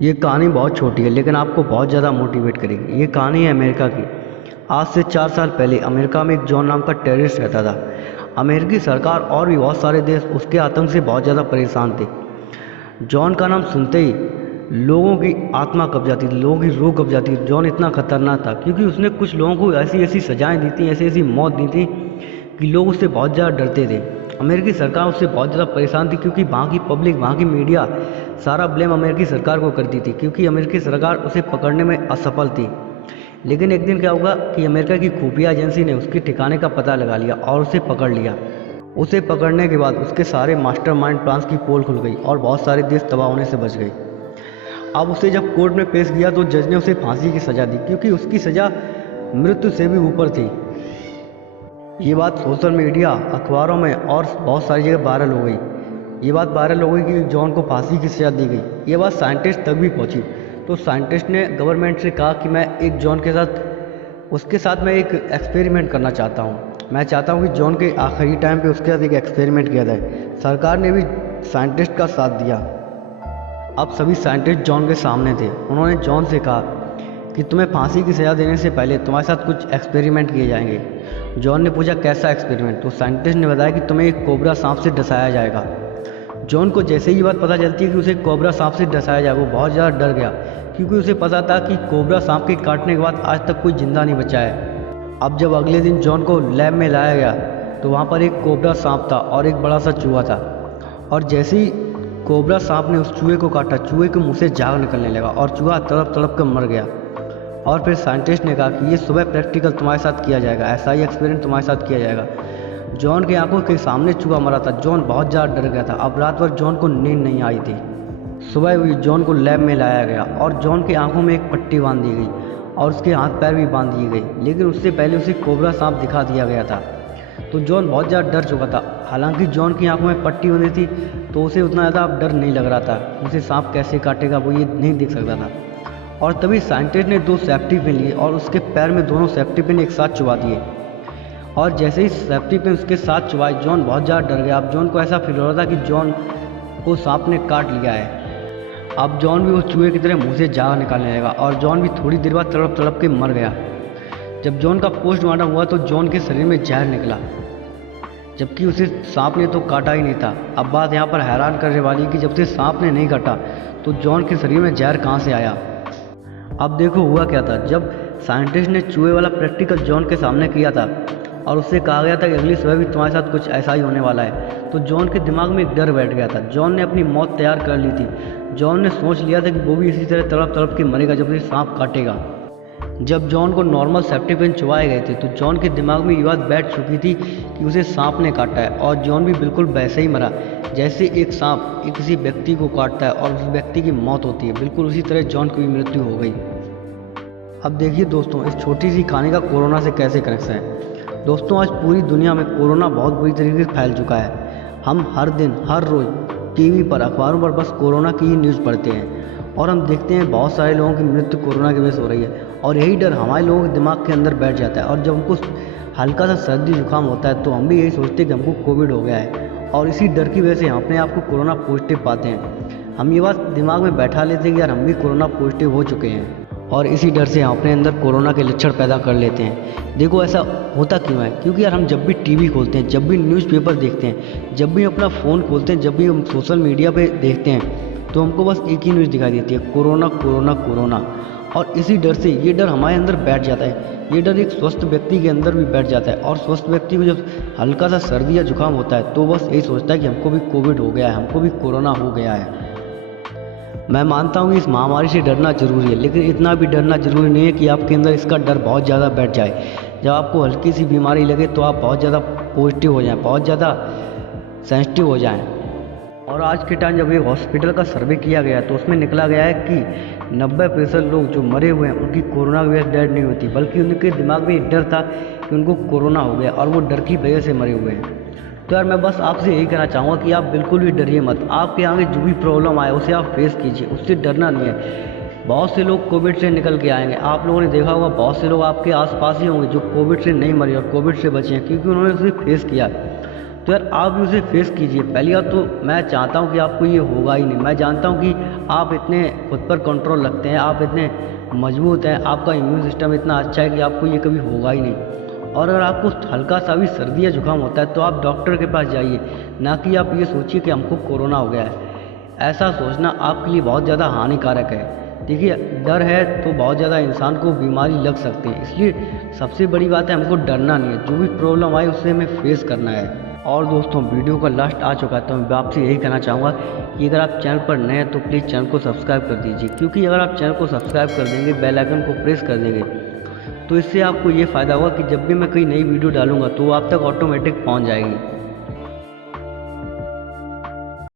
ये कहानी बहुत छोटी है लेकिन आपको बहुत ज़्यादा मोटिवेट करेगी। ये कहानी है अमेरिका की। आज से 4 साल पहले अमेरिका में एक जॉन नाम का टेररिस्ट रहता था। अमेरिकी सरकार और भी बहुत सारे देश उसके आतंक से बहुत ज़्यादा परेशान थे। जॉन का नाम सुनते ही लोगों की आत्मा कँप जाती थी, लोगों की रूह कँप जाती थी। जॉन इतना खतरनाक था क्योंकि उसने कुछ लोगों को ऐसी ऐसी सजाएं दी थी, ऐसी ऐसी मौत दी थी कि लोग उससे बहुत ज़्यादा डरते थे। अमेरिकी सरकार उससे बहुत ज़्यादा परेशान थी क्योंकि वहाँ की पब्लिक, वहाँ की मीडिया सारा ब्लेम अमेरिकी सरकार को करती थी क्योंकि अमेरिकी सरकार उसे पकड़ने में असफल थी। लेकिन एक दिन क्या हुआ कि अमेरिका की खुफिया एजेंसी ने उसके ठिकाने का पता लगा लिया और उसे पकड़ लिया। उसे पकड़ने के बाद उसके सारे मास्टरमाइंड प्लान्स की पोल खुल गई और बहुत सारे देश तबाह होने से बच गए। अब उसे जब कोर्ट में पेश किया तो जज ने उसे फांसी की सज़ा दी क्योंकि उसकी सज़ा मृत्यु से भी ऊपर थी। ये बात सोशल मीडिया, अखबारों में और बहुत सारी जगह वायरल हो गई। ये बात वायरल हो गई कि जॉन को फांसी की सज़ा दी गई। ये बात साइंटिस्ट तक भी पहुंची। तो साइंटिस्ट ने गवर्नमेंट से कहा कि मैं एक जॉन के साथ, उसके साथ मैं एक एक्सपेरिमेंट करना चाहता हूँ। मैं चाहता हूँ कि जॉन के आखिरी टाइम पे उसके साथ एक एक्सपेरिमेंट किया जाए। सरकार ने भी साइंटिस्ट का साथ दिया। अब सभी साइंटिस्ट जॉन के सामने थे। उन्होंने जॉन से कहा कि तुम्हें फांसी की सज़ा देने से पहले तुम्हारे साथ कुछ एक्सपेरिमेंट किए जाएंगे। जॉन ने पूछा कैसा एक्सपेरिमेंट? तो साइंटिस्ट ने बताया कि तुम्हें एक कोबरा सांप से डसाया जाएगा। जॉन को जैसे ही बात पता चलती है कि उसे कोबरा सांप से डसाया जाएगा, वो बहुत ज़्यादा डर गया क्योंकि उसे पता था कि कोबरा सांप के काटने के बाद आज तक कोई जिंदा नहीं बचा है। अब जब अगले दिन जॉन को लैब में लाया गया तो वहाँ पर एक कोबरा सांप था और एक बड़ा सा चूहा था। और जैसे ही कोबरा सांप ने उस चूहे को काटा, चूहे के मुँह से झाग निकलने लगा और चूहा तड़प तड़प कर मर गया। और फिर साइंटिस्ट ने कहा कि ये सुबह प्रैक्टिकल तुम्हारे साथ किया जाएगा, ऐसा ही एक्सपेरिमेंट तुम्हारे साथ किया जाएगा। जॉन की आंखों के सामने चूहा मरा था। जॉन बहुत ज़्यादा डर गया था। अब रात भर जॉन को नींद नहीं आई थी। सुबह हुई, जॉन को लैब में लाया गया और जॉन की आंखों में एक पट्टी बांध दी गई और उसके हाथ पैर भी बांध दिए गए। लेकिन उससे पहले उसे कोबरा सांप दिखा दिया गया था। तो जॉन बहुत ज़्यादा डर चुका था। हालांकि जॉन की आंखों में पट्टी बंधी थी तो उसे उतना ज़्यादा अब डर नहीं लग रहा था। उसे सांप कैसे काटेगा वो ये नहीं देख सकता था। और तभी साइंटिस्ट ने 2 सेफ्टी पिन लिए और उसके पैर में दोनों सेफ्टी पिन एक साथ चुबा दिए। और जैसे ही सेफ्टी पिन उसके साथ चुबाए, जॉन बहुत ज़्यादा डर गया। अब जॉन को ऐसा फील हो रहा था कि जॉन को सांप ने काट लिया है। अब जॉन भी उस चूहे की तरह मुंह से झाग निकालने लगा और जॉन भी थोड़ी देर बाद तड़प तड़प के मर गया। जब जॉन का पोस्टमार्टम हुआ तो जॉन के शरीर में जहर निकला, जबकि उसे सांप ने तो काटा ही नहीं था। अब बात यहाँ पर हैरान करने वाली कि जब से सांप ने नहीं काटा तो जॉन के शरीर में जहर कहाँ से आया। अब देखो हुआ क्या था। जब साइंटिस्ट ने चूहे वाला प्रैक्टिकल जॉन के सामने किया था और उससे कहा गया था कि अगली सुबह भी तुम्हारे साथ कुछ ऐसा ही होने वाला है, तो जॉन के दिमाग में एक डर बैठ गया था। जॉन ने अपनी मौत तैयार कर ली थी। जॉन ने सोच लिया था कि वो भी इसी तरह तड़प तड़प के मरेगा जब उसे सांप काटेगा। जब जॉन को नॉर्मल सेफ्टी पिन चुबाए गए थे तो जॉन के दिमाग में ये बात बैठ चुकी थी कि उसे सांप ने काटा है। और जॉन भी बिल्कुल वैसे ही मरा जैसे एक सांप किसी व्यक्ति को काटता है और उस व्यक्ति की मौत होती है, बिल्कुल उसी तरह जॉन की भी मृत्यु हो गई। अब देखिए दोस्तों, इस छोटी सी कहानी का कोरोना से कैसे कनेक्शन है। दोस्तों, आज पूरी दुनिया में कोरोना बहुत बुरी तरीके से फैल चुका है। हम हर दिन, हर रोज़ टीवी पर, अखबारों पर बस कोरोना की ही न्यूज़ पढ़ते हैं और हम देखते हैं बहुत सारे लोगों की मृत्यु कोरोना की वजह से हो रही है। और यही डर हमारे लोगों के दिमाग के अंदर बैठ जाता है और जब हमको हल्का सा सर्दी जुकाम होता है तो हम भी यही सोचते हैं कि हमको कोविड हो गया है और इसी डर की वजह से हम अपने आप को कोरोना पॉजिटिव पाते हैं। हम ये बात दिमाग में बैठा लेते हैं कि यार हम भी कोरोना पॉजिटिव हो चुके हैं और इसी डर से हम अपने अंदर कोरोना के लक्षण पैदा कर लेते हैं। देखो ऐसा होता क्यों है? क्योंकि यार हम जब भी टीवी खोलते हैं, जब भी न्यूज़पेपर देखते हैं, जब भी अपना फ़ोन खोलते हैं, जब भी हम सोशल मीडिया पे देखते हैं तो हमको बस एक ही न्यूज़ दिखाई देती है, कोरोना कोरोना कोरोना। और इसी डर से ये डर हमारे अंदर बैठ जाता है। ये डर एक स्वस्थ व्यक्ति के अंदर भी बैठ जाता है और स्वस्थ व्यक्ति को जब हल्का सा सर्दी या जुकाम होता है तो बस यही सोचता है कि हमको भी कोविड हो गया है, हमको भी कोरोना हो गया है। मैं मानता हूँ कि इस महामारी से डरना जरूरी है, लेकिन इतना भी डरना जरूरी नहीं है कि आपके अंदर इसका डर बहुत ज़्यादा बैठ जाए। जब आपको हल्की सी बीमारी लगे तो आप बहुत ज़्यादा पॉजिटिव हो जाएं, बहुत ज़्यादा सेंसिटिव हो जाएं। और आज के टाइम जब एक हॉस्पिटल का सर्वे किया गया तो उसमें निकला गया है कि 90% लोग जो मरे हुए हैं उनकी कोरोना की वजह से डेथ नहीं होती, बल्कि उनके दिमाग में एक डर था कि उनको कोरोना हो गया और वो डर की वजह से मरे हुए हैं। तो यार मैं बस आपसे यही कहना चाहूँगा कि आप बिल्कुल भी डरिए मत। आपके आगे जो भी प्रॉब्लम आए उसे आप फेस कीजिए, उससे डरना नहीं है। बहुत से लोग कोविड से निकल के आएंगे। आप लोगों ने देखा होगा बहुत से लोग आपके आसपास ही होंगे जो कोविड से नहीं मरे और कोविड से बचे हैं क्योंकि उन्होंने उसे फेस किया। तो यार आप भी उसे फेस कीजिए। पहली बात तो मैं चाहता हूँ कि आपको ये होगा ही नहीं। मैं जानता हूँ कि आप इतने खुद पर कंट्रोल रखते हैं, आप इतने मजबूत हैं, आपका इम्यून सिस्टम इतना अच्छा है कि आपको ये कभी होगा ही नहीं। और अगर आपको हल्का सा भी सर्दी या जुकाम होता है तो आप डॉक्टर के पास जाइए, ना कि आप ये सोचिए कि हमको कोरोना हो गया है। ऐसा सोचना आपके लिए बहुत ज़्यादा हानिकारक है। देखिए, डर है तो बहुत ज़्यादा इंसान को बीमारी लग सकती है, इसलिए सबसे बड़ी बात है हमको डरना नहीं है। जो भी प्रॉब्लम आए उससे हमें फेस करना है। और दोस्तों, वीडियो का लास्ट आ चुका है तो मैं आपसे यही कहना चाहूँगा कि अगर आप चैनल पर नए हैं तो प्लीज़ चैनल को सब्सक्राइब कर दीजिए, क्योंकि अगर आप चैनल को सब्सक्राइब कर देंगे, बेल आइकन को प्रेस कर देंगे, तो इससे आपको ये फ़ायदा होगा कि जब भी मैं कोई नई वीडियो डालूंगा तो वो आप तक ऑटोमेटिक पहुँच जाएगी।